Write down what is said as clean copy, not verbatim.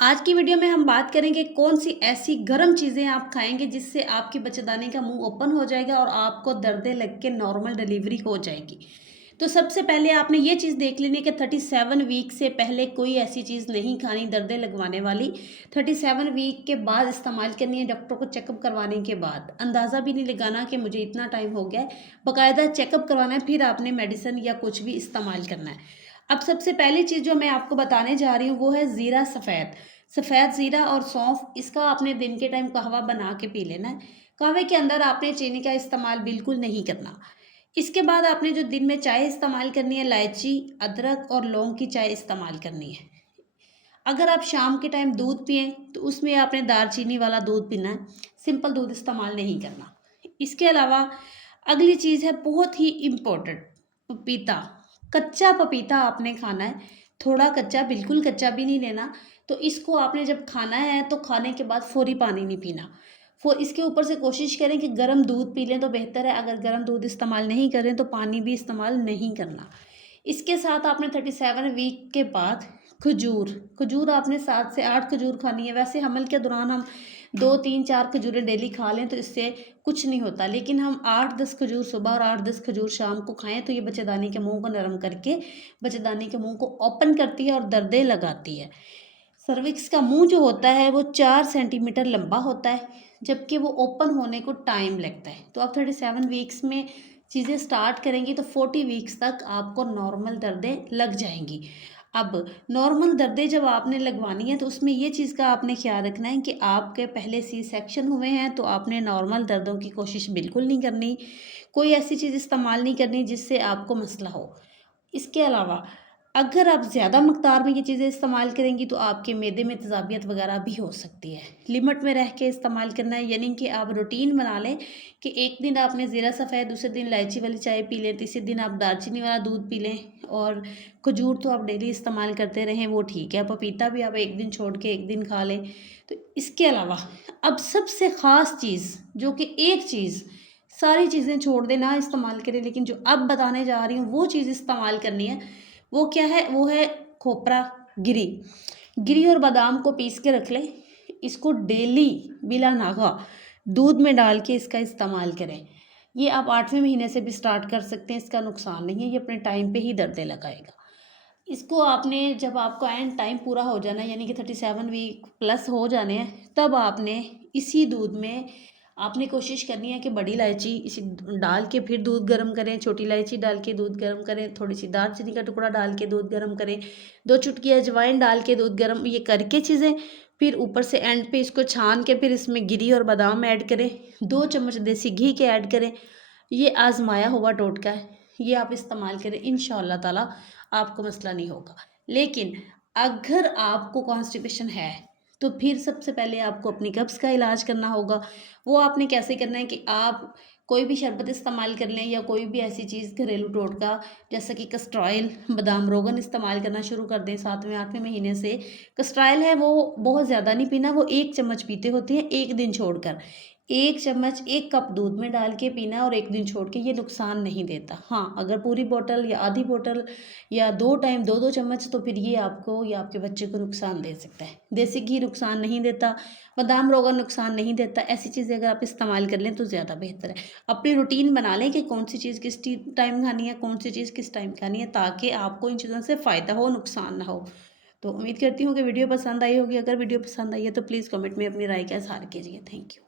आज की वीडियो में हम बात करेंगे कौन सी ऐसी गर्म चीज़ें आप खाएंगे जिससे आपकी बच्चेदानी का मुंह ओपन हो जाएगा और आपको दर्दे लग के नॉर्मल डिलीवरी हो जाएगी। तो सबसे पहले आपने ये चीज़ देख लेनी है कि 37 वीक से पहले कोई ऐसी चीज़ नहीं खानी दर्दे लगवाने वाली। 37 वीक के बाद इस्तेमाल करनी है, डॉक्टर को चेकअप करवाने के बाद। अंदाज़ा भी नहीं लगाना कि मुझे इतना टाइम हो गया है, बाकायदा चेकअप करवाना है, फिर आपने मेडिसिन या कुछ भी इस्तेमाल करना है। अब सबसे पहली चीज़ जो मैं आपको बताने जा रही हूँ वो है ज़ीरा सफ़ेद। सफ़ेद ज़ीरा और सौंफ, इसका आपने दिन के टाइम कहवा बना के पी लेना है। कहवे के अंदर आपने चीनी का इस्तेमाल बिल्कुल नहीं करना। इसके बाद आपने जो दिन में चाय इस्तेमाल करनी है, इलायची, अदरक और लौंग की चाय इस्तेमाल करनी है। अगर आप शाम के टाइम दूध पिएँ तो उसमें आपने दालचीनी वाला दूध पीना है, सिंपल दूध इस्तेमाल नहीं करना। इसके अलावा अगली चीज़ है बहुत ही इम्पोर्टेंट, पपीता। कच्चा पपीता आपने खाना है, थोड़ा कच्चा, बिल्कुल कच्चा भी नहीं लेना। तो इसको आपने जब खाना है तो खाने के बाद फ़ौरी पानी नहीं पीना। इसके ऊपर से कोशिश करें कि गर्म दूध पी लें तो बेहतर है, अगर गर्म दूध इस्तेमाल नहीं करें तो पानी भी इस्तेमाल नहीं करना। इसके साथ आपने 37 वीक के बाद खजूर, खजूर आपने 7 से 8 खजूर खानी है। वैसे हमल के दौरान हम 2, 3, 4 खजूरें डेली खा लें तो इससे कुछ नहीं होता, लेकिन हम 8-10 खजूर सुबह और 8-10 खजूर शाम को खाएँ तो ये बच्चेदानी के मुँह को नरम करके बच्चेदानी के मुँह को ओपन करती है और दर्दें लगाती है। सर्विक्स का मुंह जो होता है वो 4 सेंटीमीटर लंबा होता है, जबकि वो ओपन होने को टाइम लगता है। तो आप 37 वीक्स में चीज़ें स्टार्ट करेंगी तो 40 वीक्स तक आपको नॉर्मल दर्दें लग जाएंगी। अब नॉर्मल दर्दें जब आपने लगवानी है तो उसमें ये चीज़ का आपने ख्याल रखना है कि आपके पहले सी सेक्शन हुए हैं तो आपने नॉर्मल दर्दों की कोशिश बिल्कुल नहीं करनी। कोई ऐसी चीज़ इस्तेमाल नहीं करनी जिससे आपको मसला हो। इसके अलावा अगर आप ज़्यादा मकदार में ये चीज़ें इस्तेमाल करेंगी तो आपके मैदे में तेज़ाबियत वगैरह भी हो सकती है। लिमिट में रह के इस्तेमाल करना है, यानी कि आप रूटीन बना लें कि एक दिन आपने ज़ीरा सफ़ेद, दूसरे दिन इलायची वाली चाय पी लें, तीसरे दिन आप दालचीनी वाला दूध पी लें और खजूर तो आप डेली इस्तेमाल करते रहें, वो ठीक है। पपीता भी आप एक दिन छोड़ के एक दिन खा लें। तो इसके अलावा अब सबसे ख़ास चीज़, जो कि एक चीज़, सारी चीज़ें छोड़ दें, ना इस्तेमाल करें, लेकिन जो अब बताने जा रही हूँ वो चीज़ इस्तेमाल करनी है। वो क्या है? वो है खोपरा, गिरी। गिरी और बादाम को पीस के रख लें। इसको डेली बिला नागा दूध में डाल के इसका इस्तेमाल करें। ये आप 8वें महीने से भी स्टार्ट कर सकते हैं, इसका नुकसान नहीं है, ये अपने टाइम पे ही दर्दें लगाएगा। इसको आपने जब आपका एंड टाइम पूरा हो जाना है, यानी कि 37 वीक प्लस हो जाने हैं, तब आपने इसी दूध में आपने कोशिश करनी है कि बड़ी इलायची इसी डाल के फिर दूध गर्म करें, छोटी इलायची डाल के दूध गर्म करें, थोड़ी सी दालचीनी का टुकड़ा डाल के दूध गर्म करें, 2 चुटकी अजवाइन डाल के दूध गर्म, ये करके चीज़ें फिर ऊपर से एंड पे इसको छान के फिर इसमें गिरी और बादाम ऐड करें, 2 चम्मच देसी घी के ऐड करें। ये आज़माया हुआ टोटका है, ये आप इस्तेमाल करें, इंशाअल्लाह ताला आपको मसला नहीं होगा। लेकिन अगर आपको कॉन्स्टिपेशन है तो फिर सबसे पहले आपको अपनी कब्ज़ का इलाज करना होगा। वो आपने कैसे करना है कि आप कोई भी शरबत इस्तेमाल कर लें या कोई भी ऐसी चीज़ घरेलू टोटका, जैसा कि कस्टर ऑयल, बादाम रोगन इस्तेमाल करना शुरू कर दें 7वें 8वें महीने से। कस्टर ऑयल है वो बहुत ज़्यादा नहीं पीना, वो 1 चम्मच पीते होते हैं एक दिन छोड़कर। 1 चम्मच 1 कप दूध में डाल के पीना और एक दिन छोड़ के, ये नुकसान नहीं देता। हाँ, अगर पूरी बोतल या आधी बोतल या 2 टाइम 2-2 चम्मच तो फिर ये आपको या आपके बच्चे को नुकसान दे सकता है। देसी घी नुकसान नहीं देता, बादाम रोगन नुकसान नहीं देता। ऐसी चीज़ें अगर आप इस्तेमाल कर लें तो ज़्यादा बेहतर है। अपनी रूटीन बना लें कि कौन सी चीज़ किस टाइम खानी है, कौन सी चीज़ किस टाइम खानी है, ताकि आपको इन चीज़ों से फ़ायदा हो, नुकसान ना हो। तो उम्मीद करती हूँ कि वीडियो पसंद आई होगी। अगर वीडियो पसंद आई है तो प्लीज़ कमेंट में अपनी राय का इज़हार कीजिए। Thank you.